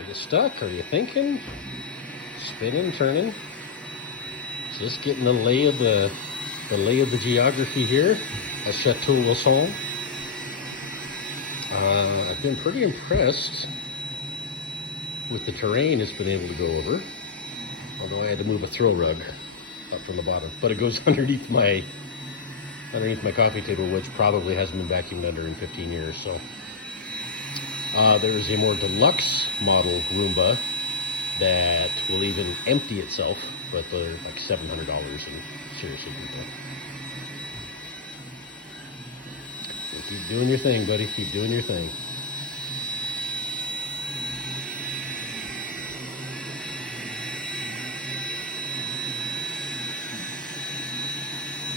Are you stuck? Are you thinking? Spinning, turning. Just getting the lay of the geography here at Chateau Wilson. I've been pretty impressed with the terrain it's been able to go over. Although I had to move a throw rug up from the bottom, but it goes underneath my coffee table, which probably hasn't been vacuumed under in 15 years. So there's a more deluxe model Roomba that will even empty itself, but they're like $700. And seriously, people, keep doing your thing, buddy. Keep doing your thing.